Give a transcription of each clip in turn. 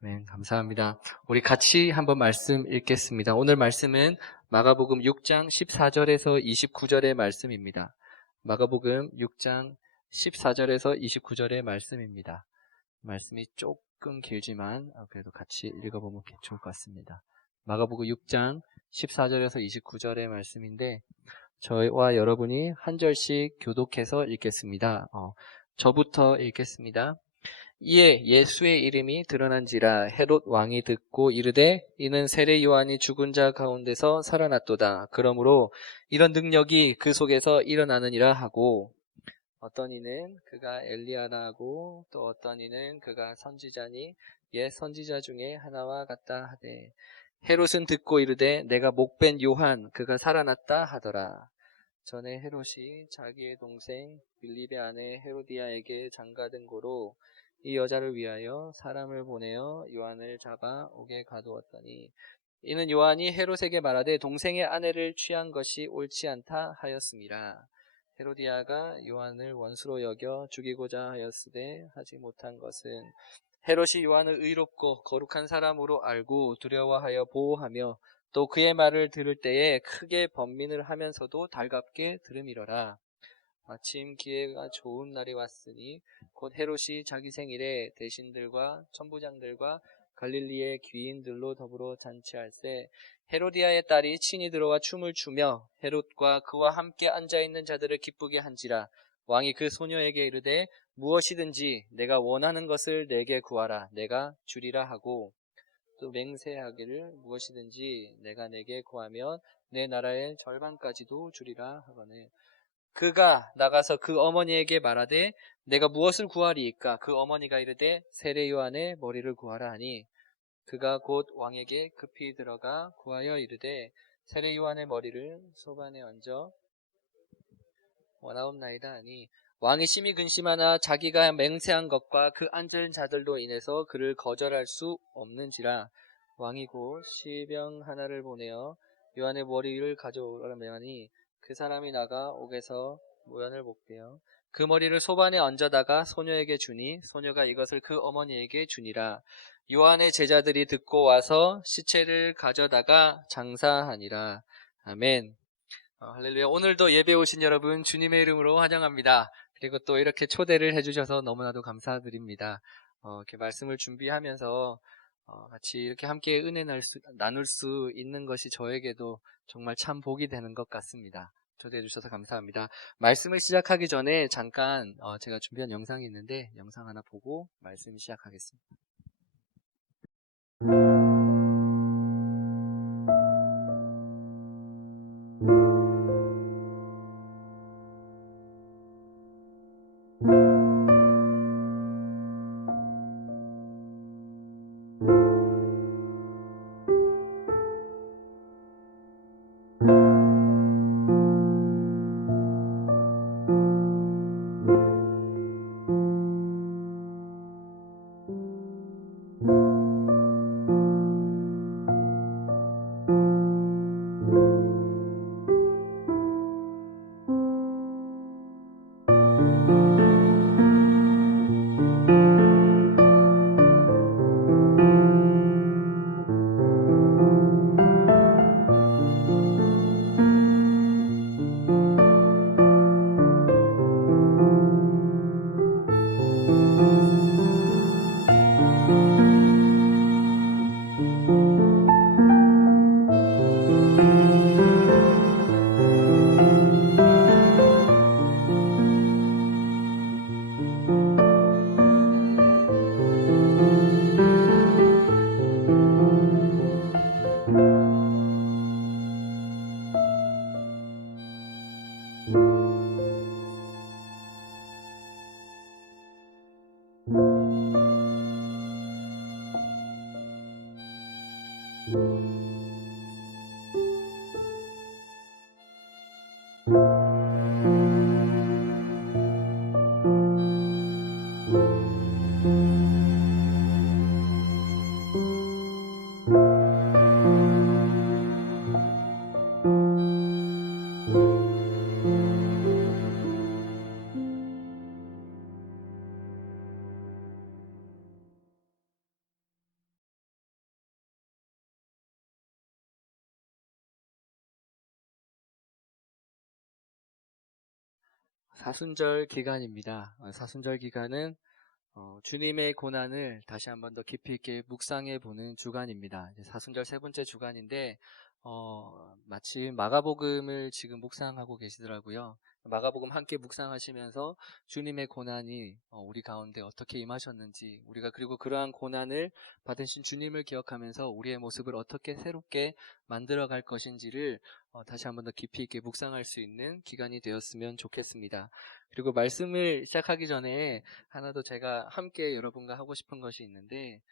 네, 감사합니다. 우리 같이 한번 말씀 읽겠습니다. 오늘 말씀은 마가복음 6장 14절에서 29절의 말씀입니다. 마가복음 6장 14절에서 29절의 말씀입니다. 말씀이 조금 길지만 그래도 같이 읽어보면 좋을 것 같습니다. 마가복음 6장 14절에서 29절의 말씀인데 저와 여러분이 한 절씩 교독해서 읽겠습니다. 저부터 읽겠습니다. 이에 예수의 이름이 드러난지라 헤롯 왕이 듣고 이르되 이는 세례 요한이 죽은 자 가운데서 살아났도다. 그러므로 이런 능력이 그 속에서 일어나느니라 하고 어떤 이는 그가 엘리야라 하고 또 어떤 이는 그가 선지자니 옛 선지자 중에 하나와 같다 하되 헤롯은 듣고 이르되 내가 목벤 요한 그가 살아났다 하더라. 전에 헤롯이 자기의 동생 빌립의 아내 헤로디아에게 장가든 고로 이 여자를 위하여 사람을 보내어 요한을 잡아 옥에 가두었더니 이는 요한이 헤롯에게 말하되 동생의 아내를 취한 것이 옳지 않다 하였음이라. 헤로디아가 요한을 원수로 여겨 죽이고자 하였으되 하지 못한 것은 헤롯이 요한을 의롭고 거룩한 사람으로 알고 두려워하여 보호하며 또 그의 말을 들을 때에 크게 번민을 하면서도 달갑게 들음이러라. 마침 기회가 좋은 날이 왔으니 곧 헤롯이 자기 생일에 대신들과 천부장들과 갈릴리의 귀인들로 더불어 잔치할세 헤로디아의 딸이 친히 들어와 춤을 추며 헤롯과 그와 함께 앉아있는 자들을 기쁘게 한지라. 왕이 그 소녀에게 이르되 무엇이든지 내가 원하는 것을 내게 구하라 내가 주리라 하고 또 맹세하기를 무엇이든지 내가 내게 구하면 내 나라의 절반까지도 주리라 하거늘. 그가 나가서 그 어머니에게 말하되 내가 무엇을 구하리이까? 그 어머니가 이르되 세례 요한의 머리를 구하라 하니 그가 곧 왕에게 급히 들어가 구하여 이르되 세례 요한의 머리를 소반에 얹어 원하옵나이다 하니 왕이 심히 근심하나 자기가 맹세한 것과 그 앉은 자들로 인해서 그를 거절할 수 없는지라. 왕이 곧 시병 하나를 보내어 요한의 머리를 가져오라 하니 그 사람이 나가 옥에서 모연을 복되어 그 머리를 소반에 얹어다가 소녀에게 주니 소녀가 이것을 그 어머니에게 주니라. 요한의 제자들이 듣고 와서 시체를 가져다가 장사하니라. 아멘. 할렐루야. 오늘도 예배 오신 여러분 주님의 이름으로 환영합니다. 그리고 또 이렇게 초대를 해주셔서 너무나도 감사드립니다. 이렇게 말씀을 준비하면서 같이 이렇게 함께 은혜 나눌 수 있는 것이 저에게도 정말 참 복이 되는 것 같습니다. 초대해 주셔서 감사합니다. 말씀을 시작하기 전에 잠깐 제가 준비한 영상이 있는데 영상 하나 보고 말씀 시작하겠습니다. 사순절 기간입니다. 사순절 기간은 주님의 고난을 다시 한번 더 깊이 있게 묵상해 보는 주간입니다. 이제 사순절 세 번째 주간인데 마치 마가복음을 지금 묵상하고 계시더라고요. 마가복음 함께 묵상하시면서 주님의 고난이 우리 가운데 어떻게 임하셨는지, 우리가 그리고 그러한 고난을 받으신 주님을 기억하면서 우리의 모습을 어떻게 새롭게 만들어갈 것인지를 다시 한번 더 깊이 있게 묵상할 수 있는 기간이 되었으면 좋겠습니다. 그리고 말씀을 시작하기 전에 하나 더 제가 함께 여러분과 하고 싶은 것이 있는데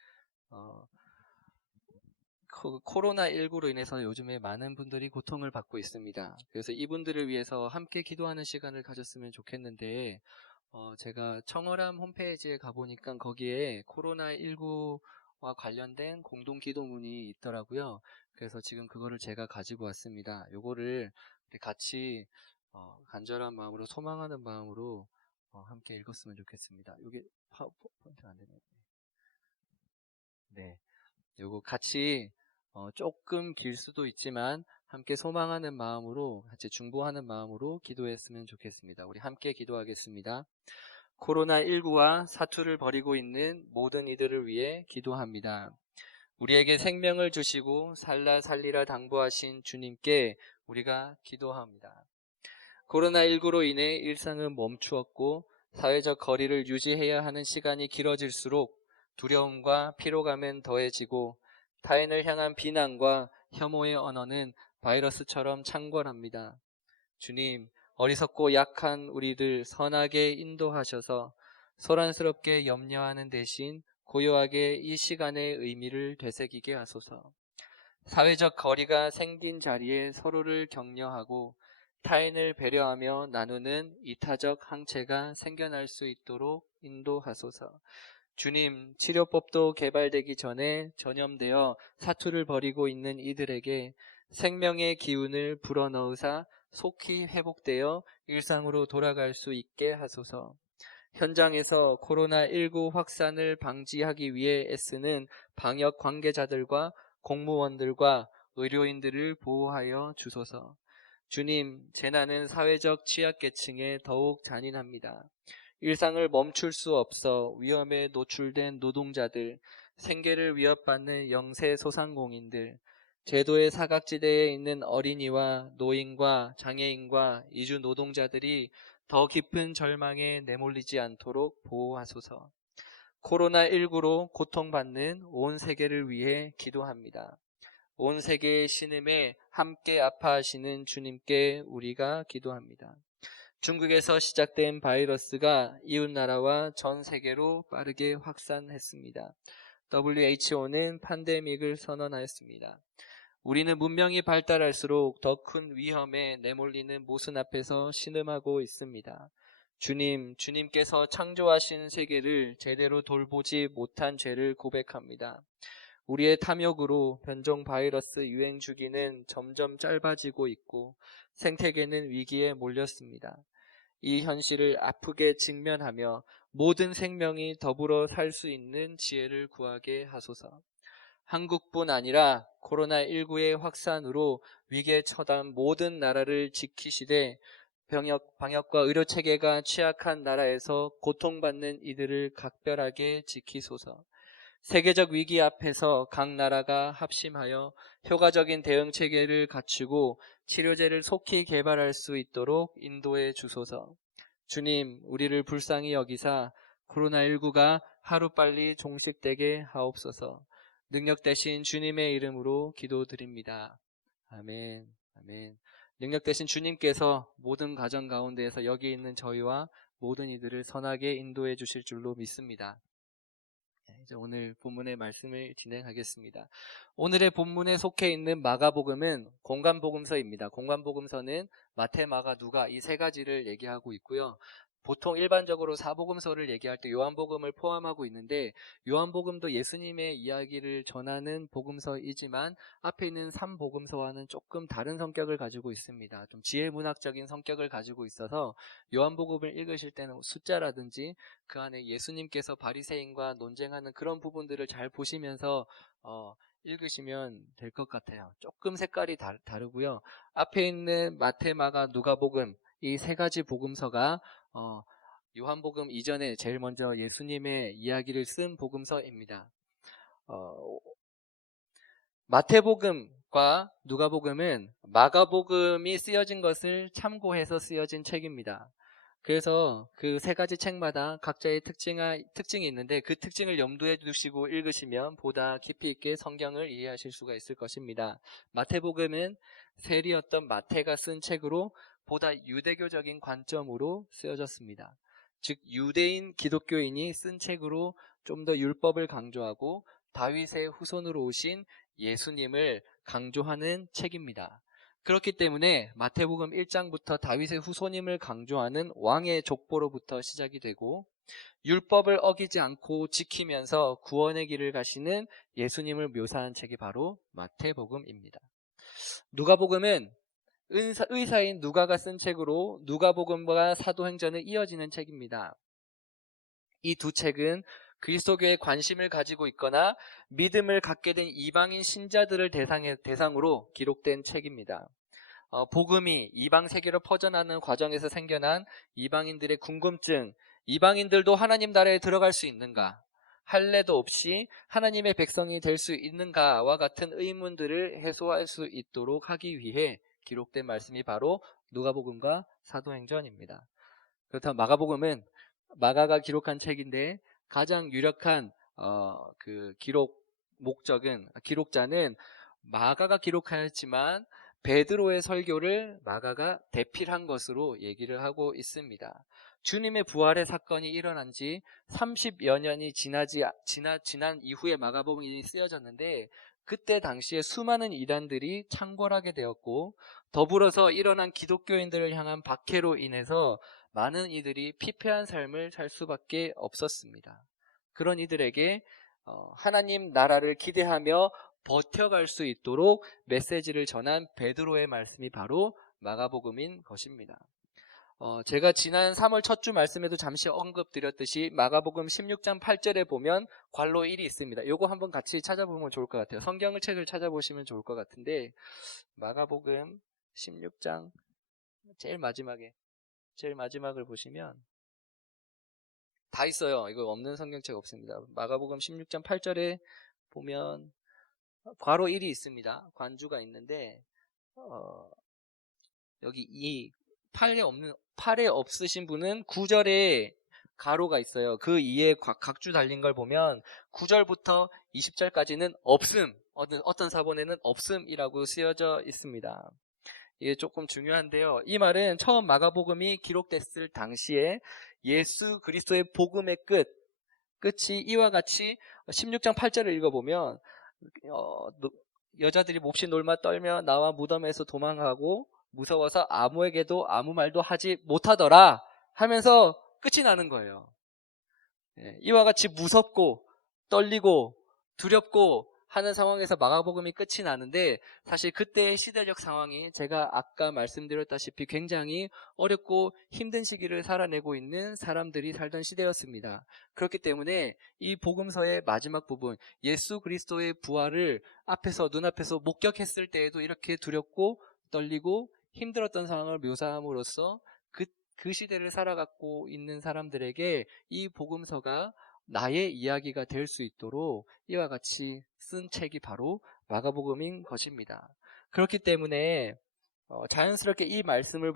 코로나19로 인해서 요즘에 많은 분들이 고통을 받고 있습니다. 그래서 이분들을 위해서 함께 기도하는 시간을 가졌으면 좋겠는데 제가 청어람 홈페이지에 가보니까 거기에 코로나19와 관련된 공동 기도문이 있더라고요. 그래서 지금 그거를 제가 가지고 왔습니다. 요거를 우리 같이 간절한 마음으로 소망하는 마음으로 함께 읽었으면 좋겠습니다. 이게 파워포인트가 안 되네요. 네, 요거 같이 조금 길 수도 있지만 함께 소망하는 마음으로 같이 중보하는 마음으로 기도했으면 좋겠습니다. 우리 함께 기도하겠습니다. 코로나19와 사투를 벌이고 있는 모든 이들을 위해 기도합니다. 우리에게 생명을 주시고 살라 살리라 당부하신 주님께 우리가 기도합니다. 코로나19로 인해 일상은 멈추었고 사회적 거리를 유지해야 하는 시간이 길어질수록 두려움과 피로감은 더해지고 타인을 향한 비난과 혐오의 언어는 바이러스처럼 창궐합니다. 주님, 어리석고 약한 우리들 선하게 인도하셔서 소란스럽게 염려하는 대신 고요하게 이 시간의 의미를 되새기게 하소서. 사회적 거리가 생긴 자리에 서로를 격려하고 타인을 배려하며 나누는 이타적 항체가 생겨날 수 있도록 인도하소서. 주님, 치료법도 개발되기 전에 전염되어 사투를 벌이고 있는 이들에게 생명의 기운을 불어넣으사 속히 회복되어 일상으로 돌아갈 수 있게 하소서. 현장에서 코로나19 확산을 방지하기 위해 애쓰는 방역 관계자들과 공무원들과 의료인들을 보호하여 주소서. 주님, 재난은 사회적 취약계층에 더욱 잔인합니다. 일상을 멈출 수 없어 위험에 노출된 노동자들, 생계를 위협받는 영세 소상공인들, 제도의 사각지대에 있는 어린이와 노인과 장애인과 이주 노동자들이 더 깊은 절망에 내몰리지 않도록 보호하소서. 코로나19로 고통받는 온 세계를 위해 기도합니다. 온 세계의 신음에 함께 아파하시는 주님께 우리가 기도합니다. 중국에서 시작된 바이러스가 이웃나라와 전 세계로 빠르게 확산했습니다. WHO는 팬데믹을 선언하였습니다. 우리는 문명이 발달할수록 더 큰 위험에 내몰리는 모순 앞에서 신음하고 있습니다. 주님께서 창조하신 세계를 제대로 돌보지 못한 죄를 고백합니다. 우리의 탐욕으로 변종 바이러스 유행 주기는 점점 짧아지고 있고 생태계는 위기에 몰렸습니다. 이 현실을 아프게 직면하며 모든 생명이 더불어 살 수 있는 지혜를 구하게 하소서. 한국뿐 아니라 코로나19의 확산으로 위기에 처한 모든 나라를 지키시되 방역과 의료체계가 취약한 나라에서 고통받는 이들을 각별하게 지키소서. 세계적 위기 앞에서 각 나라가 합심하여 효과적인 대응 체계를 갖추고 치료제를 속히 개발할 수 있도록 인도해 주소서. 주님, 우리를 불쌍히 여기사 코로나19가 하루빨리 종식되게 하옵소서. 능력 되신 주님의 이름으로 기도드립니다. 아멘. 아멘. 능력 되신 주님께서 모든 가정 가운데에서 여기 있는 저희와 모든 이들을 선하게 인도해 주실 줄로 믿습니다. 이제 오늘 본문의 말씀을 진행하겠습니다. 오늘의 본문에 속해 있는 마가복음은 공관복음서입니다. 공관복음서는 마태, 마가, 누가 이 세 가지를 얘기하고 있고요. 보통 일반적으로 사복음서를 얘기할 때 요한복음을 포함하고 있는데 요한복음도 예수님의 이야기를 전하는 복음서이지만 앞에 있는 3복음서와는 조금 다른 성격을 가지고 있습니다. 좀 지혜문학적인 성격을 가지고 있어서 요한복음을 읽으실 때는 숫자라든지 그 안에 예수님께서 바리새인과 논쟁하는 그런 부분들을 잘 보시면서 읽으시면 될 것 같아요. 조금 색깔이 다르고요. 앞에 있는 마태, 마가, 누가복음 이 세 가지 복음서가 요한복음 이전에 제일 먼저 예수님의 이야기를 쓴 복음서입니다. 마태복음과 누가복음은 마가복음이 쓰여진 것을 참고해서 쓰여진 책입니다. 그래서 그 세 가지 책마다 각자의 특징이 있는데 그 특징을 염두에 두시고 읽으시면 보다 깊이 있게 성경을 이해하실 수가 있을 것입니다. 마태복음은 세리였던 마태가 쓴 책으로 보다 유대교적인 관점으로 쓰여졌습니다. 즉 유대인 기독교인이 쓴 책으로 좀 더 율법을 강조하고 다윗의 후손으로 오신 예수님을 강조하는 책입니다. 그렇기 때문에 마태복음 1장부터 다윗의 후손임을 강조하는 왕의 족보로부터 시작이 되고 율법을 어기지 않고 지키면서 구원의 길을 가시는 예수님을 묘사한 책이 바로 마태복음입니다. 누가복음은 의사인 누가가 쓴 책으로 누가복음과 사도행전을 이어지는 책입니다. 이 두 책은 그리스도교에 관심을 가지고 있거나 믿음을 갖게 된 이방인 신자들을 대상으로 기록된 책입니다. 복음이 이방 세계로 퍼져나가는 과정에서 생겨난 이방인들의 궁금증, 이방인들도 하나님 나라에 들어갈 수 있는가? 할례도 없이 하나님의 백성이 될 수 있는가와 같은 의문들을 해소할 수 있도록 하기 위해 기록된 말씀이 바로 누가복음과 사도행전입니다. 그렇다면 마가복음은 마가가 기록한 책인데 가장 유력한 그 기록자는 마가가 기록하였지만 베드로의 설교를 마가가 대필한 것으로 얘기를 하고 있습니다. 주님의 부활의 사건이 일어난 지 30여 년이 지난 이후에 마가복음이 쓰여졌는데 그때 당시에 수많은 이단들이 창궐하게 되었고 더불어서 일어난 기독교인들을 향한 박해로 인해서 많은 이들이 피폐한 삶을 살 수밖에 없었습니다. 그런 이들에게 하나님 나라를 기대하며 버텨갈 수 있도록 메시지를 전한 베드로의 말씀이 바로 마가복음인 것입니다. 제가 지난 3월 첫 주 말씀에도 잠시 언급드렸듯이 마가복음 16장 8절에 보면 괄로 1이 있습니다. 이거 한번 같이 찾아보면 좋을 것 같아요. 성경을 책을 찾아보시면 좋을 것 같은데 마가복음 16장 제일 마지막을 보시면 다 있어요. 이거 없는 성경책 없습니다. 마가복음 16장 8절에 보면 괄호 1이 있습니다. 관주가 있는데 여기 이 팔에 없으신 분은 9절에 가로가 있어요. 그 이에 각주 달린 걸 보면 9절부터 20절까지는 없음, 어떤 사본에는 없음이라고 쓰여져 있습니다. 이게 조금 중요한데요. 이 말은 처음 마가복음이 기록됐을 당시에 예수 그리스도의 복음의 끝이 이와 같이 16장 8절을 읽어보면 여자들이 몹시 놀마 떨며 나와 무덤에서 도망가고 무서워서 아무에게도 아무 말도 하지 못하더라 하면서 끝이 나는 거예요. 이와 같이 무섭고 떨리고 두렵고 하는 상황에서 마가복음이 끝이 나는데 사실 그때의 시대적 상황이 제가 아까 말씀드렸다시피 굉장히 어렵고 힘든 시기를 살아내고 있는 사람들이 살던 시대였습니다. 그렇기 때문에 이 복음서의 마지막 부분 예수 그리스도의 부활을 눈앞에서 목격했을 때에도 이렇게 두렵고 떨리고 힘들었던 상황을 묘사함으로써 그 시대를 살아가고 있는 사람들에게 이 복음서가 나의 이야기가 될 수 있도록 이와 같이 쓴 책이 바로 마가복음인 것입니다. 그렇기 때문에 자연스럽게 이 말씀을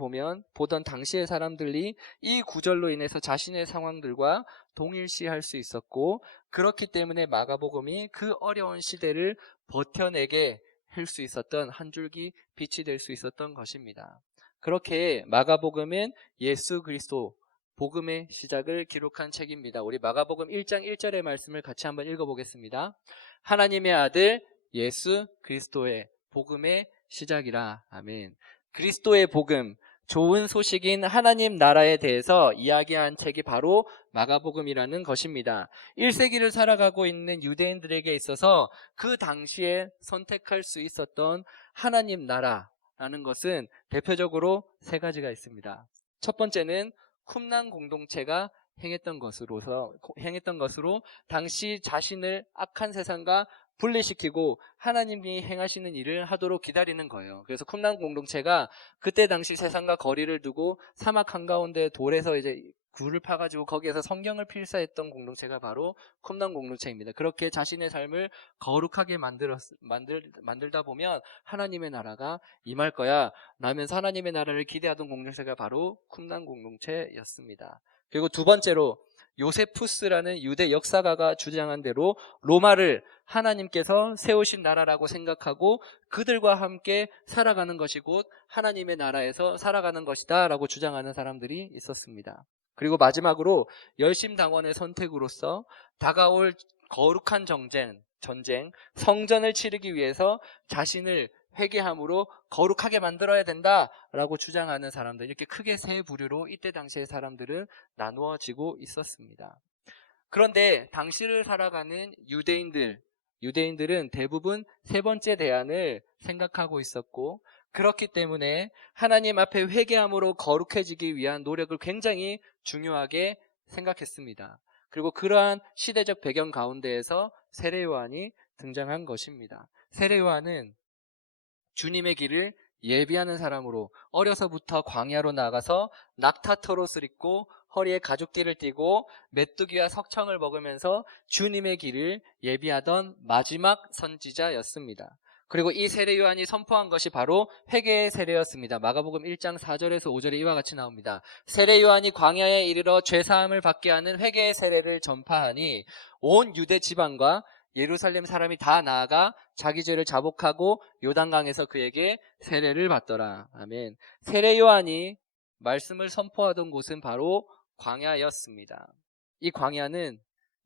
보던 당시의 사람들이 이 구절로 인해서 자신의 상황들과 동일시할 수 있었고 그렇기 때문에 마가복음이 그 어려운 시대를 버텨내게 할 수 있었던 한 줄기 빛이 될 수 있었던 것입니다. 그렇게 마가복음은 예수 그리스도 복음의 시작을 기록한 책입니다. 우리 마가복음 1장 1절의 말씀을 같이 한번 읽어보겠습니다. 하나님의 아들 예수 그리스도의 복음의 시작이라. 아멘. 그리스도의 복음, 좋은 소식인 하나님 나라에 대해서 이야기한 책이 바로 마가복음이라는 것입니다. 1세기를 살아가고 있는 유대인들에게 있어서 그 당시에 선택할 수 있었던 하나님 나라라는 것은 대표적으로 세 가지가 있습니다. 첫 번째는 쿰난 공동체가 행했던 것으로 당시 자신을 악한 세상과 분리시키고 하나님이 행하시는 일을 하도록 기다리는 거예요. 그래서 쿰란 공동체가 그때 당시 세상과 거리를 두고 사막 한가운데 돌에서 이제 굴을 파가지고 거기에서 성경을 필사했던 공동체가 바로 쿰란 공동체입니다. 그렇게 자신의 삶을 거룩하게 만들다 보면 하나님의 나라가 임할 거야 라면서 하나님의 나라를 기대하던 공동체가 바로 쿰란 공동체였습니다. 그리고 두 번째로 요세푸스라는 유대 역사가가 주장한 대로 로마를 하나님께서 세우신 나라라고 생각하고 그들과 함께 살아가는 것이 곧 하나님의 나라에서 살아가는 것이다 라고 주장하는 사람들이 있었습니다. 그리고 마지막으로 열심당원의 선택으로서 다가올 거룩한 전쟁, 성전을 치르기 위해서 자신을 회개함으로 거룩하게 만들어야 된다라고 주장하는 사람들, 이렇게 크게 세 부류로 이때 당시의 사람들은 나누어지고 있었습니다. 그런데 당시를 살아가는 유대인들은 대부분 세 번째 대안을 생각하고 있었고, 그렇기 때문에 하나님 앞에 회개함으로 거룩해지기 위한 노력을 굉장히 중요하게 생각했습니다. 그리고 그러한 시대적 배경 가운데에서 세례 요한이 등장한 것입니다. 세례 요한은 주님의 길을 예비하는 사람으로 어려서부터 광야로 나가서 낙타털옷을 입고 허리에 가죽띠를 띠고 메뚜기와 석청을 먹으면서 주님의 길을 예비하던 마지막 선지자였습니다. 그리고 이 세례 요한이 선포한 것이 바로 회개의 세례였습니다. 마가복음 1장 4절에서 5절에 이와 같이 나옵니다. 세례 요한이 광야에 이르러 죄사함을 받게 하는 회개의 세례를 전파하니 온 유대 지방과 예루살렘 사람이 다 나아가 자기 죄를 자복하고 요단강에서 그에게 세례를 받더라. 아멘. 세례 요한이 말씀을 선포하던 곳은 바로 광야였습니다. 이 광야는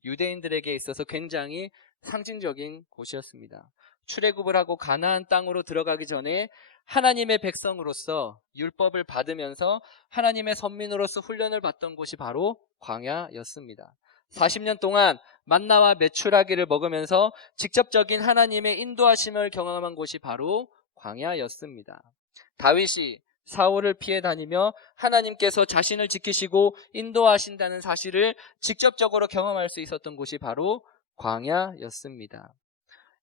유대인들에게 있어서 굉장히 상징적인 곳이었습니다. 출애굽을 하고 가나안 땅으로 들어가기 전에 하나님의 백성으로서 율법을 받으면서 하나님의 선민으로서 훈련을 받던 곳이 바로 광야였습니다. 40년 동안 만나와 메추라기를 먹으면서 직접적인 하나님의 인도하심을 경험한 곳이 바로 광야였습니다. 다윗이 사울을 피해 다니며 하나님께서 자신을 지키시고 인도하신다는 사실을 직접적으로 경험할 수 있었던 곳이 바로 광야였습니다.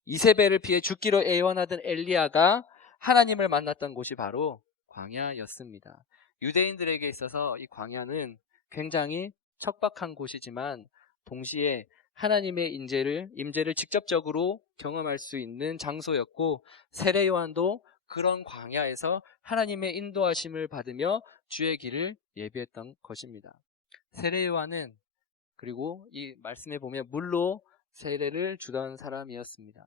이세벨을 피해 죽기로 애원하던 엘리야가 하나님을 만났던 곳이 바로 광야였습니다. 유대인들에게 있어서 이 광야는 굉장히 척박한 곳이지만 동시에 하나님의 임재를 직접적으로 경험할 수 있는 장소였고, 세례 요한도 그런 광야에서 하나님의 인도하심을 받으며 주의 길을 예비했던 것입니다. 세례 요한은 그리고 이 말씀에 보면 물로 세례를 주던 사람이었습니다.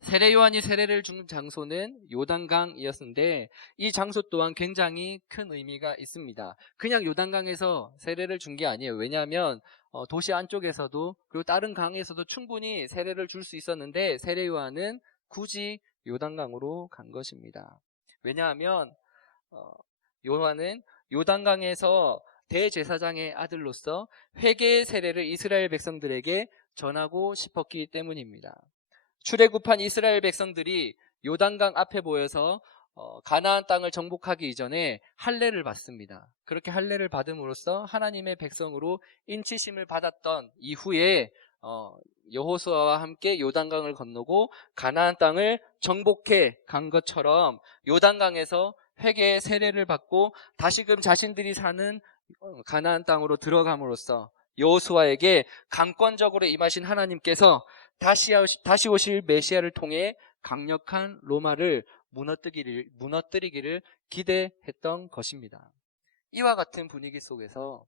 세례 요한이 세례를 준 장소는 요단강이었는데 이 장소 또한 굉장히 큰 의미가 있습니다. 그냥 요단강에서 세례를 준 게 아니에요. 왜냐하면 도시 안쪽에서도 그리고 다른 강에서도 충분히 세례를 줄 수 있었는데 세례 요한은 굳이 요단강으로 간 것입니다. 왜냐하면 요한은 요단강에서 대제사장의 아들로서 회개의 세례를 이스라엘 백성들에게 전하고 싶었기 때문입니다. 출애굽한 이스라엘 백성들이 요단강 앞에 모여서 가나안 땅을 정복하기 이전에 할례를 받습니다. 그렇게 할례를 받음으로써 하나님의 백성으로 인치심을 받았던 이후에 여호수아와 함께 요단강을 건너고 가나안 땅을 정복해 간 것처럼 요단강에서 회개의 세례를 받고 다시금 자신들이 사는 가나안 땅으로 들어감으로써 여호수아에게 강권적으로 임하신 하나님께서 다시 오실 메시아를 통해 강력한 로마를 무너뜨리기를 기대했던 것입니다. 이와 같은 분위기 속에서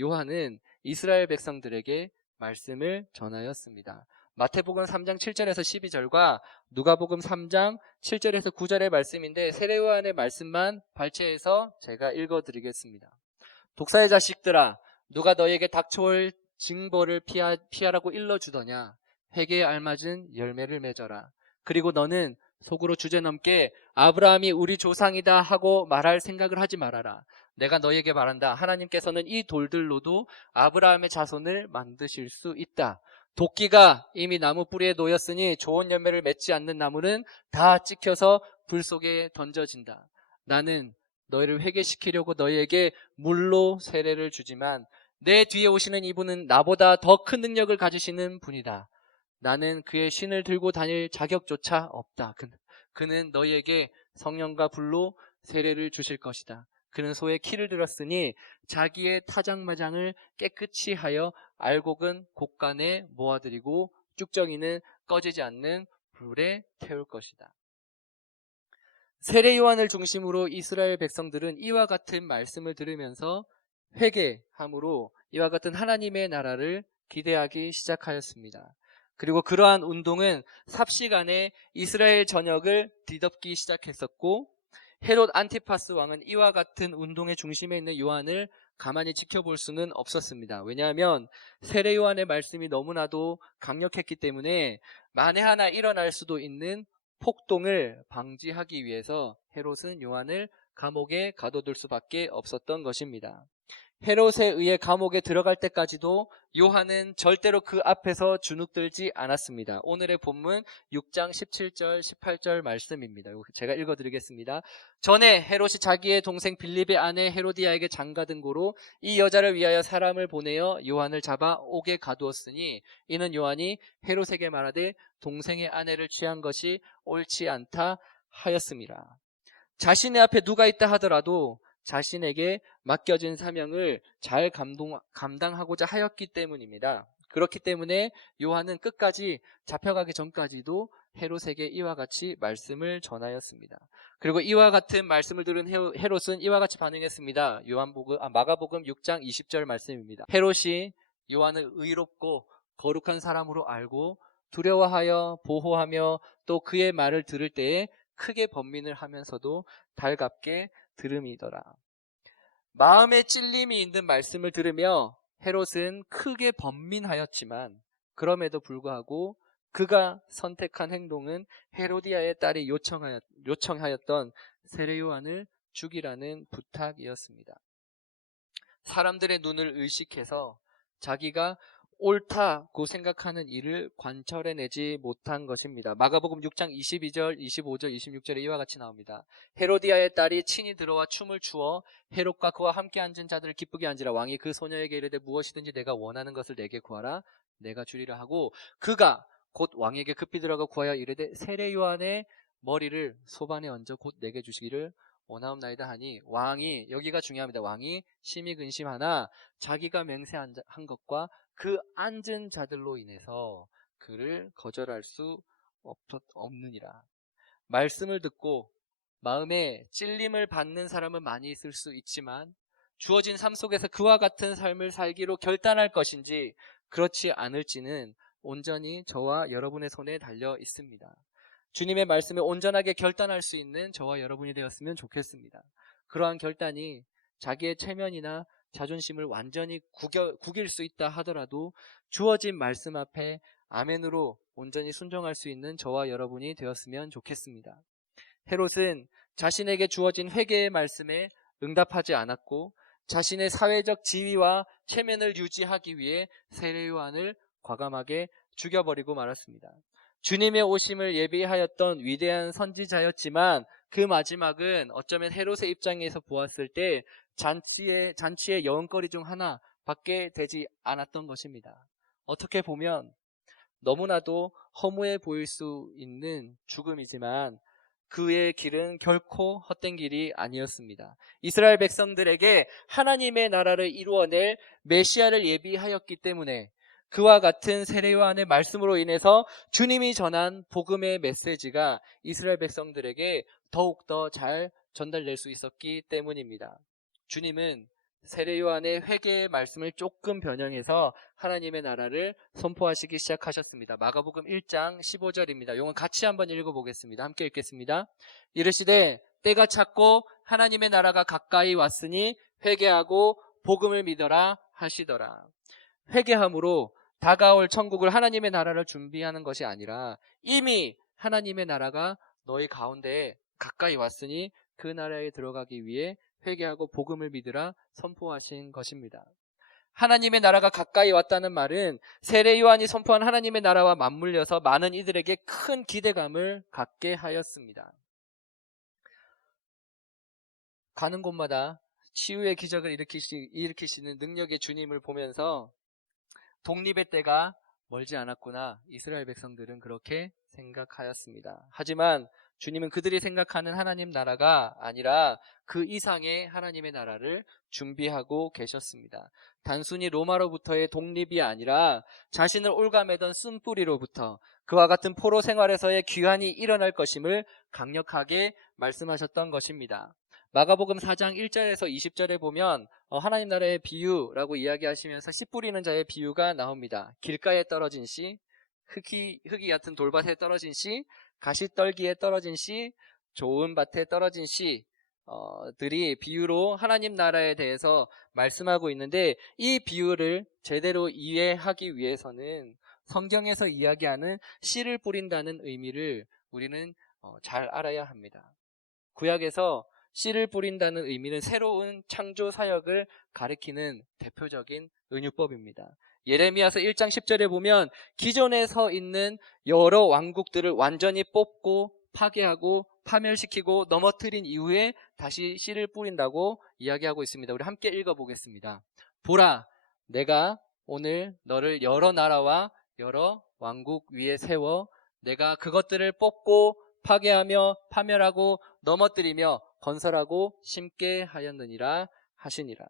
요한은 이스라엘 백성들에게 말씀을 전하였습니다. 마태복음 3장 7절에서 12절과 누가복음 3장 7절에서 9절의 말씀인데 세례 요한의 말씀만 발췌해서 제가 읽어드리겠습니다. 독사의 자식들아, 누가 너에게 닥쳐올 징벌을 피하라고 일러주더냐? 회개에 알맞은 열매를 맺어라. 그리고 너는 속으로 주제넘게 아브라함이 우리 조상이다 하고 말할 생각을 하지 말아라. 내가 너에게 말한다. 하나님께서는 이 돌들로도 아브라함의 자손을 만드실 수 있다. 도끼가 이미 나무 뿌리에 놓였으니 좋은 열매를 맺지 않는 나무는 다 찍혀서 불 속에 던져진다. 나는 너희를 회개시키려고 너희에게 물로 세례를 주지만 내 뒤에 오시는 이분은 나보다 더 큰 능력을 가지시는 분이다. 나는 그의 신을 들고 다닐 자격조차 없다. 그는 너희에게 성령과 불로 세례를 주실 것이다. 그는 소의 키를 들었으니 자기의 타작마장을 깨끗이 하여 알곡은 곡간에 모아들이고 쭉정이는 꺼지지 않는 불에 태울 것이다. 세례 요한을 중심으로 이스라엘 백성들은 이와 같은 말씀을 들으면서 회개함으로 이와 같은 하나님의 나라를 기대하기 시작하였습니다. 그리고 그러한 운동은 삽시간에 이스라엘 전역을 뒤덮기 시작했었고, 헤롯 안티파스 왕은 이와 같은 운동의 중심에 있는 요한을 가만히 지켜볼 수는 없었습니다. 왜냐하면 세례 요한의 말씀이 너무나도 강력했기 때문에 만에 하나 일어날 수도 있는 폭동을 방지하기 위해서 헤롯은 요한을 감옥에 가둬둘 수밖에 없었던 것입니다. 헤롯에 의해 감옥에 들어갈 때까지도 요한은 절대로 그 앞에서 주눅들지 않았습니다. 오늘의 본문 6장 17절 18절 말씀입니다. 제가 읽어드리겠습니다. 전에 헤롯이 자기의 동생 빌립의 아내 헤로디아에게 장가든 고로 이 여자를 위하여 사람을 보내어 요한을 잡아 옥에 가두었으니 이는 요한이 헤롯에게 말하되 동생의 아내를 취한 것이 옳지 않다 하였습니다. 자신의 앞에 누가 있다 하더라도 자신에게 맡겨진 사명을 잘 감당하고자 하였기 때문입니다. 그렇기 때문에 요한은 끝까지 잡혀가기 전까지도 헤롯에게 이와 같이 말씀을 전하였습니다. 그리고 이와 같은 말씀을 들은 헤롯은 이와 같이 반응했습니다. 마가복음 6장 20절 말씀입니다. 헤롯이 요한을 의롭고 거룩한 사람으로 알고 두려워하여 보호하며 또 그의 말을 들을 때에 크게 번민을 하면서도 달갑게 들음이더라. 마음에 찔림이 있는 말씀을 들으며 헤롯은 크게 번민하였지만 그럼에도 불구하고 그가 선택한 행동은 헤로디아의 딸이 요청하였던 세례 요한을 죽이라는 부탁이었습니다. 사람들의 눈을 의식해서 자기가 옳다고 생각하는 일을 관철해내지 못한 것입니다. 마가복음 6장 22절, 25절, 26절에 이와 같이 나옵니다. 헤로디아의 딸이 친히 들어와 춤을 추어 헤롯과 그와 함께 앉은 자들을 기쁘게 앉으라. 왕이 그 소녀에게 이르되 무엇이든지 내가 원하는 것을 내게 구하라. 내가 주리라 하고 그가 곧 왕에게 급히 들어가 구하여 이르되 세례 요한의 머리를 소반에 얹어 곧 내게 주시기를 원하옵나이다 하니 왕이, 여기가 중요합니다. 왕이 심히 근심하나 자기가 맹세한 것과 그 앉은 자들로 인해서 그를 거절할 수 없느니라. 말씀을 듣고 마음에 찔림을 받는 사람은 많이 있을 수 있지만 주어진 삶 속에서 그와 같은 삶을 살기로 결단할 것인지 그렇지 않을지는 온전히 저와 여러분의 손에 달려 있습니다. 주님의 말씀에 온전하게 결단할 수 있는 저와 여러분이 되었으면 좋겠습니다. 그러한 결단이 자기의 체면이나 자존심을 완전히 구길 수 있다 하더라도 주어진 말씀 앞에 아멘으로 온전히 순종할 수 있는 저와 여러분이 되었으면 좋겠습니다. 헤롯은 자신에게 주어진 회개의 말씀에 응답하지 않았고 자신의 사회적 지위와 체면을 유지하기 위해 세례 요한을 과감하게 죽여버리고 말았습니다. 주님의 오심을 예비하였던 위대한 선지자였지만 그 마지막은 어쩌면 헤롯의 입장에서 보았을 때 잔치의 여운거리 중 하나밖에 되지 않았던 것입니다. 어떻게 보면 너무나도 허무해 보일 수 있는 죽음이지만 그의 길은 결코 헛된 길이 아니었습니다. 이스라엘 백성들에게 하나님의 나라를 이루어낼 메시아를 예비하였기 때문에 그와 같은 세례 요한의 말씀으로 인해서 주님이 전한 복음의 메시지가 이스라엘 백성들에게 더욱더 잘 전달될 수 있었기 때문입니다. 주님은 세례 요한의 회개의 말씀을 조금 변형해서 하나님의 나라를 선포하시기 시작하셨습니다. 마가복음 1장 15절입니다. 이건 같이 한번 읽어보겠습니다. 함께 읽겠습니다. 이르시되 때가 찼고 하나님의 나라가 가까이 왔으니 회개하고 복음을 믿어라 하시더라. 회개함으로 다가올 천국을 하나님의 나라를 준비하는 것이 아니라 이미 하나님의 나라가 너희 가운데에 가까이 왔으니 그 나라에 들어가기 위해 회개하고 복음을 믿으라 선포하신 것입니다. 하나님의 나라가 가까이 왔다는 말은 세례 요한이 선포한 하나님의 나라와 맞물려서 많은 이들에게 큰 기대감을 갖게 하였습니다. 가는 곳마다 치유의 기적을 일으키시는 능력의 주님을 보면서 독립의 때가 멀지 않았구나. 이스라엘 백성들은 그렇게 생각하였습니다. 하지만 주님은 그들이 생각하는 하나님 나라가 아니라 그 이상의 하나님의 나라를 준비하고 계셨습니다. 단순히 로마로부터의 독립이 아니라 자신을 올가매던 쓴뿌리로부터 그와 같은 포로 생활에서의 귀환이 일어날 것임을 강력하게 말씀하셨던 것입니다. 마가복음 4장 1절에서 20절에 보면 하나님 나라의 비유라고 이야기하시면서 씨 뿌리는 자의 비유가 나옵니다. 길가에 떨어진 씨, 흙이 얕은 돌밭에 떨어진 씨, 가시떨기에 떨어진 씨, 좋은 밭에 떨어진 씨 들이 비유로 하나님 나라에 대해서 말씀하고 있는데, 이 비유를 제대로 이해하기 위해서는 성경에서 이야기하는 씨를 뿌린다는 의미를 우리는 잘 알아야 합니다. 구약에서 씨를 뿌린다는 의미는 새로운 창조 사역을 가리키는 대표적인 은유법입니다. 예레미야서 1장 10절에 보면 기존에 서 있는 여러 왕국들을 완전히 뽑고 파괴하고 파멸시키고 넘어뜨린 이후에 다시 씨를 뿌린다고 이야기하고 있습니다. 우리 함께 읽어보겠습니다. 보라, 내가 오늘 너를 여러 나라와 여러 왕국 위에 세워 내가 그것들을 뽑고 파괴하며 파멸하고 넘어뜨리며 건설하고 심게 하였느니라 하시니라.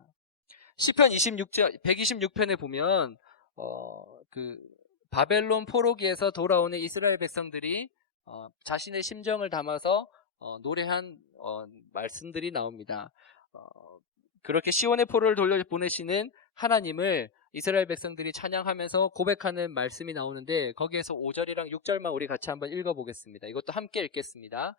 시편 126편에 보면 그 바벨론 포로기에서 돌아오는 이스라엘 백성들이 자신의 심정을 담아서 노래한 말씀들이 나옵니다. 그렇게 시온의 포로를 돌려보내시는 하나님을 이스라엘 백성들이 찬양하면서 고백하는 말씀이 나오는데, 거기에서 5절이랑 6절만 우리 같이 한번 읽어보겠습니다. 이것도 함께 읽겠습니다.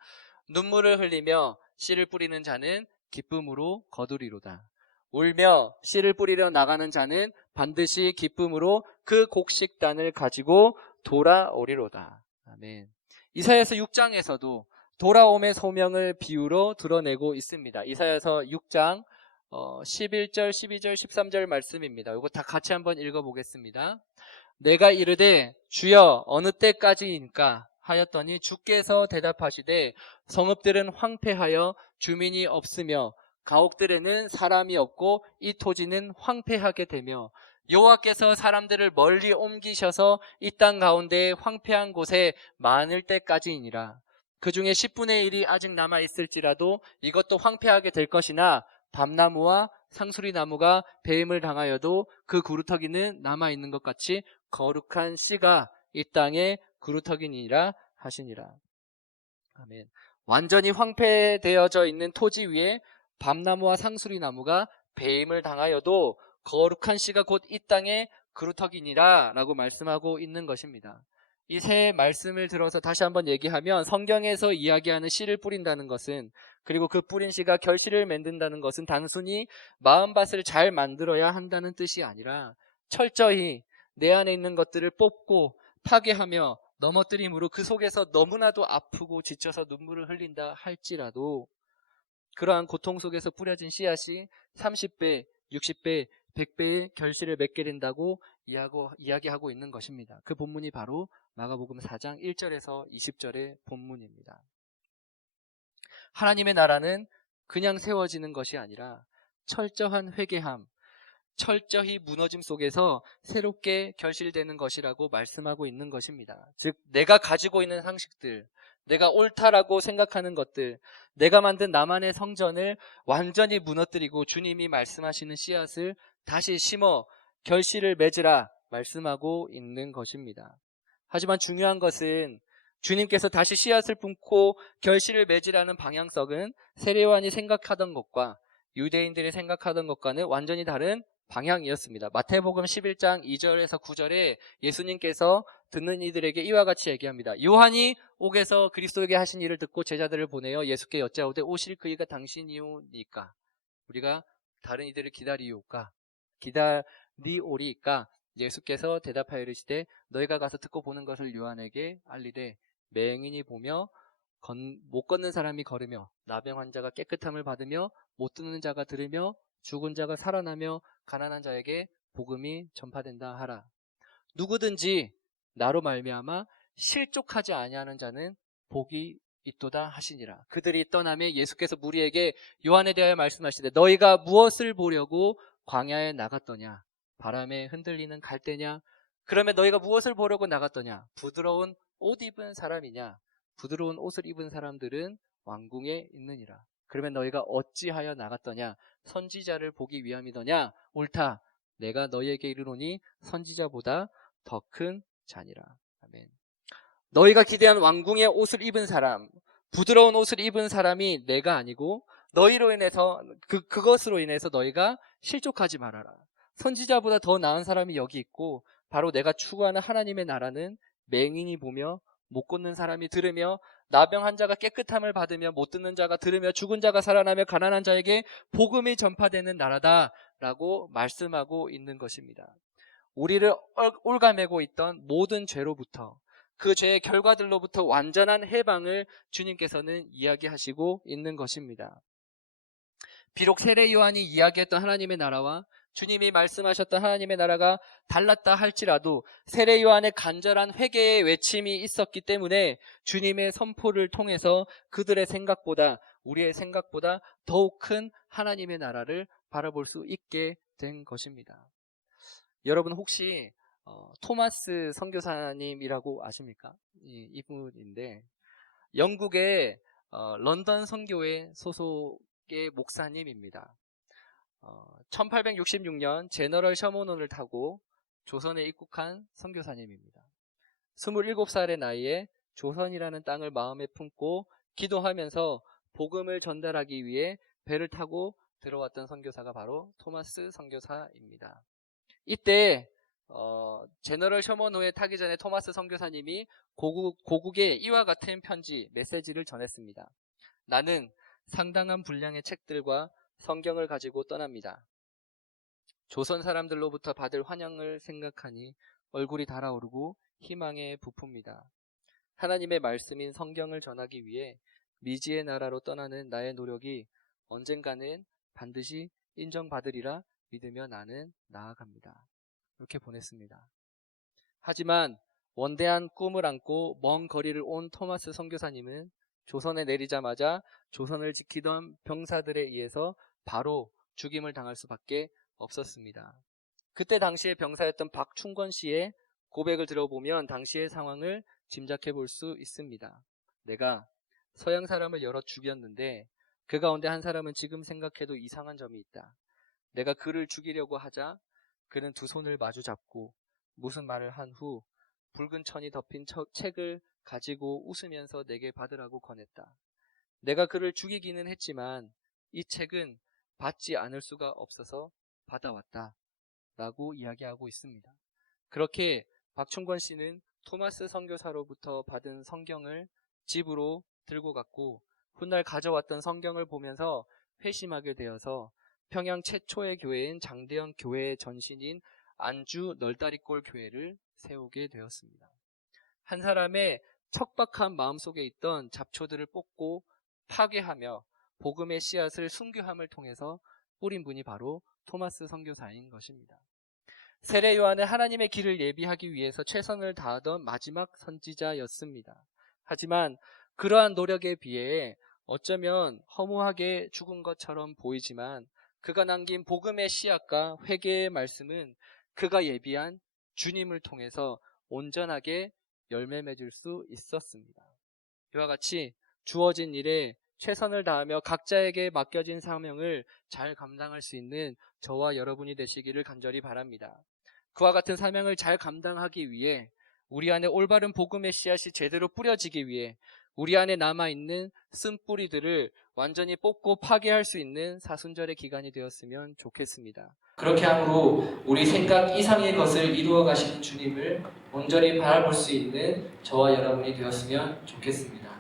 눈물을 흘리며 씨를 뿌리는 자는 기쁨으로 거두리로다. 울며 씨를 뿌리려 나가는 자는 반드시 기쁨으로 그 곡식단을 가지고 돌아오리로다. 아멘. 이사야서 6장에서도 돌아옴의 소명을 비유로 드러내고 있습니다. 이사야서 6장 11절, 12절, 13절 말씀입니다. 이거 다 같이 한번 읽어보겠습니다. 내가 이르되 주여 어느 때까지인가 하였더니 주께서 대답하시되 성읍들은 황폐하여 주민이 없으며 가옥들에는 사람이 없고 이 토지는 황폐하게 되며 여호와께서 사람들을 멀리 옮기셔서 이 땅 가운데 황폐한 곳에 많을 때까지이니라. 그 중에 10분의 1이 아직 남아있을지라도 이것도 황폐하게 될 것이나 밤나무와 상수리나무가 배임을 당하여도 그 구루터기는 남아있는 것 같이 거룩한 씨가 이 땅에 구루터기니라 하시니라. 아멘. 완전히 황폐되어져 있는 토지 위에 밤나무와 상수리나무가 배임을 당하여도 거룩한 씨가 곧 이 땅에 그루터기니라 라고 말씀하고 있는 것입니다. 이 세 말씀을 들어서 다시 한번 얘기하면, 성경에서 이야기하는 씨를 뿌린다는 것은, 그리고 그 뿌린 씨가 결실을 맺는다는 것은 단순히 마음밭을 잘 만들어야 한다는 뜻이 아니라 철저히 내 안에 있는 것들을 뽑고 파괴하며 넘어뜨림으로 그 속에서 너무나도 아프고 지쳐서 눈물을 흘린다 할지라도 그러한 고통 속에서 뿌려진 씨앗이 30배, 60배, 100배의 결실을 맺게 된다고 이야기하고 있는 것입니다. 그 본문이 바로 마가복음 4장 1절에서 20절의 본문입니다. 하나님의 나라는 그냥 세워지는 것이 아니라 철저한 회개함, 철저히 무너짐 속에서 새롭게 결실되는 것이라고 말씀하고 있는 것입니다. 즉, 내가 가지고 있는 상식들, 내가 옳다라고 생각하는 것들, 내가 만든 나만의 성전을 완전히 무너뜨리고 주님이 말씀하시는 씨앗을 다시 심어 결실을 맺으라 말씀하고 있는 것입니다. 하지만 중요한 것은 주님께서 다시 씨앗을 품고 결실을 맺으라는 방향성은 세례요한이 생각하던 것과 유대인들이 생각하던 것과는 완전히 다른 방향이었습니다. 마태복음 11장 2절에서 9절에 예수님께서 듣는 이들에게 이와 같이 얘기합니다. 요한이 옥에서 그리스도에게 하신 일을 듣고 제자들을 보내어 예수께 여짜오되 오실 그이가 당신이오니까 우리가 다른 이들을 기다리오리까. 예수께서 대답하여 이르시되 너희가 가서 듣고 보는 것을 요한에게 알리되 맹인이 보며 못 걷는 사람이 걸으며 나병 환자가 깨끗함을 받으며 못 듣는 자가 들으며 죽은 자가 살아나며 가난한 자에게 복음이 전파된다 하라. 누구든지 나로 말미암아 실족하지 아니하는 자는 복이 있도다 하시니라. 그들이 떠나며 예수께서 무리에게 요한에 대하여 말씀하시되 너희가 무엇을 보려고 광야에 나갔더냐? 바람에 흔들리는 갈대냐? 그러면 너희가 무엇을 보려고 나갔더냐? 부드러운 옷 입은 사람이냐? 부드러운 옷을 입은 사람들은 왕궁에 있느니라. 그러면 너희가 어찌하여 나갔더냐? 선지자를 보기 위함이더냐? 옳다. 내가 너희에게 이르노니 선지자보다 더 큰 자니라. 아멘. 너희가 기대한 왕궁의 옷을 입은 사람, 부드러운 옷을 입은 사람이 내가 아니고 너희로 인해서 그것으로 인해서 너희가 실족하지 말아라. 선지자보다 더 나은 사람이 여기 있고 바로 내가 추구하는 하나님의 나라는 맹인이 보며 못 걷는 사람이 들으며 나병 환자가 깨끗함을 받으며 못 듣는 자가 들으며 죽은 자가 살아나며 가난한 자에게 복음이 전파되는 나라다라고 말씀하고 있는 것입니다. 우리를 올가매고 있던 모든 죄로부터 그 죄의 결과들로부터 완전한 해방을 주님께서는 이야기하시고 있는 것입니다. 비록 세례 요한이 이야기했던 하나님의 나라와 주님이 말씀하셨던 하나님의 나라가 달랐다 할지라도 세례 요한의 간절한 회개의 외침이 있었기 때문에 주님의 선포를 통해서 그들의 생각보다 우리의 생각보다 더욱 큰 하나님의 나라를 바라볼 수 있게 된 것입니다. 여러분 혹시 토마스 선교사님이라고 아십니까? 이분인데 영국의 런던 선교회 소속의 목사님입니다. 1866년 제너럴 셔먼호를 타고 조선에 입국한 선교사님입니다. 27살의 나이에 조선이라는 땅을 마음에 품고 기도하면서 복음을 전달하기 위해 배를 타고 들어왔던 선교사가 바로 토마스 선교사입니다. 이때 제너럴 셔먼호에 타기 전에 토마스 선교사님이 고국에 이와 같은 편지, 메시지를 전했습니다. 나는 상당한 분량의 책들과 성경을 가지고 떠납니다. 조선 사람들로부터 받을 환영을 생각하니 얼굴이 달아오르고 희망에 부풉니다. 하나님의 말씀인 성경을 전하기 위해 미지의 나라로 떠나는 나의 노력이 언젠가는 반드시 인정받으리라 믿으며 나는 나아갑니다. 이렇게 보냈습니다. 하지만 원대한 꿈을 안고 먼 거리를 온 토마스 선교사님은 조선에 내리자마자 조선을 지키던 병사들에 의해서 바로 죽임을 당할 수밖에 없었습니다. 그때 당시의 병사였던 박충권 씨의 고백을 들어보면 당시의 상황을 짐작해 볼 수 있습니다. 내가 서양 사람을 여러 죽였는데 그 가운데 한 사람은 지금 생각해도 이상한 점이 있다. 내가 그를 죽이려고 하자 그는 두 손을 마주 잡고 무슨 말을 한 후 붉은 천이 덮인 책을 가지고 웃으면서 내게 받으라고 권했다. 내가 그를 죽이기는 했지만 이 책은 받지 않을 수가 없어서 받아왔다 라고 이야기하고 있습니다. 그렇게 박충권 씨는 토마스 선교사로부터 받은 성경을 집으로 들고 갔고 훗날 가져왔던 성경을 보면서 회심하게 되어서 평양 최초의 교회인 장대현 교회의 전신인 안주 널다리골 교회를 세우게 되었습니다. 한 사람의 척박한 마음속에 있던 잡초들을 뽑고 파괴하며 복음의 씨앗을 순교함을 통해서 뿌린 분이 바로 토마스 선교사인 것입니다. 세례 요한은 하나님의 길을 예비하기 위해서 최선을 다하던 마지막 선지자였습니다. 하지만 그러한 노력에 비해 어쩌면 허무하게 죽은 것처럼 보이지만 그가 남긴 복음의 씨앗과 회개의 말씀은 그가 예비한 주님을 통해서 온전하게 열매 맺을 수 있었습니다. 이와 같이 주어진 일에 최선을 다하며 각자에게 맡겨진 사명을 잘 감당할 수 있는 저와 여러분이 되시기를 간절히 바랍니다. 그와 같은 사명을 잘 감당하기 위해 우리 안에 올바른 복음의 씨앗이 제대로 뿌려지기 위해 우리 안에 남아있는 쓴뿌리들을 완전히 뽑고 파괴할 수 있는 사순절의 기간이 되었으면 좋겠습니다. 그렇게 함으로 우리 생각 이상의 것을 이루어 가시는 주님을 온전히 바라볼 수 있는 저와 여러분이 되었으면 좋겠습니다.